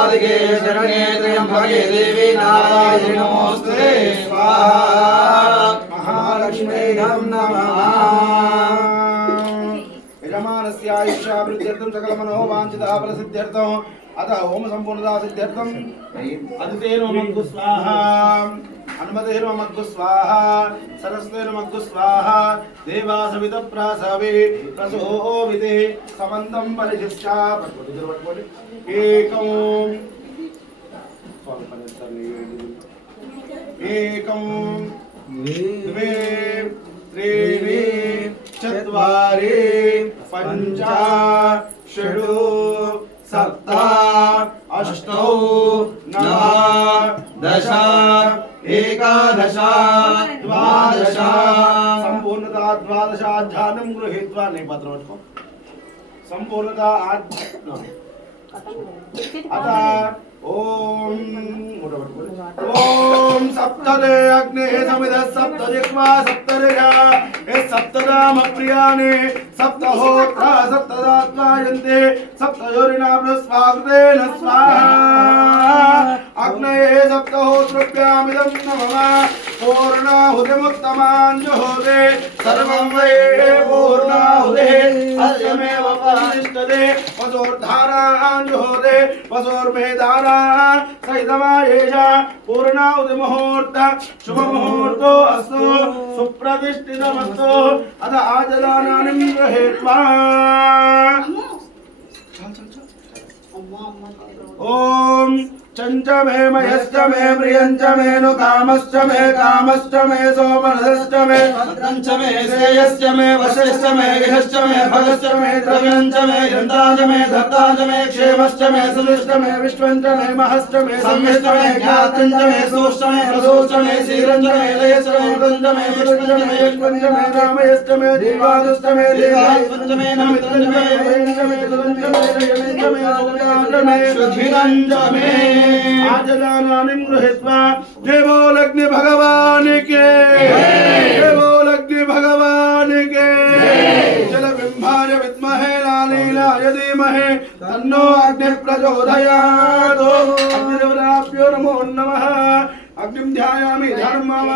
राधिके शरण्ये त्र्यंबके देवी नारायणि नमोस्तुते स्वाहा महालक्ष्मी नमः यजमानस्य आयुष्याभिवृद्ध्यर्थं सकलमनोवाञ्छितः फलसिद्ध्यर्थम् अतः होम संपूर्णता सिद्ध्यर्थम अदितेन मग्गु स्वाहा हनुमतेन मग्गु स्वाहा सरस्वतेन मग्गु स्वाहा देवासवित प्रासवे प्रसोविते समन्तं परिशिष्टा एकं एकं द्वे त्रीणि चत्वारि पञ्च षड् सप्त अष्टौ नव दश एकादश द्वादश संपूर्णता द्वादशाध्यानं गृहीत्वा नेपत्रं पठो संपूर्णता अतः ओम सप्तदे अग्ने समिद सप्तजिह्वा सप्तर्या सप्तदाम प्रियाने सप्तहोत्रा सप्तदात्मायन्ते सप्तयोरिणाम स्वागतेन स्वाहा अग्नये सप्तहोत्रभ्यामिदं नमः पूर्णाहुतिमुत्तमाञ्जुहोते सर्वं वै पूर्णाहुतिः अस्यमेव प्रतिष्ठते वसोर्धाराञ्जुहोते वसोर्मेधारा सहितमायेषा पूर्णाहुतिमुहूर्त शुभमुहूर्तो अस्तु सुप्रतिष्ठितमस्तु अथ आचदानानि गृहीत्वा ओम चंच मे मयश्च मे प्रियंच मे नु कामश्च मे सोमनसश्च मे भद्रंच मे श्रेयश्च मे वशश्च मे गिहश्च मे भगश्च मे द्रव्यंच मे यन्ताच मे धत्ताच मे क्षेमश्च मे सुदृष्ट मे विश्वंच मे महश्च मे सम्यश्च मे ज्ञातंच मे सोश्च मे रसोश्च मे शीरंच मे लयश्च मे मृदंच मे विष्णुंच मे यज्ञंच मे रामयश्च मे देवादश्च मे देवायश्च मे नमित्रंच मे वैंच मे सुरंच मे यमेंच मे सुजांच मे शुद्धिरंच मे आचदानानि गृहीत्वा जय बोल अग्नि भगवान के जय बोल अग्नि भगवान के जलबिंबाय विद्महे लालीलाय धीमहि तन्नो अग्निः प्रचोदयात् अग्निदेवताभ्यो नमो नमः अग्निं ध्यायामि धर्मम्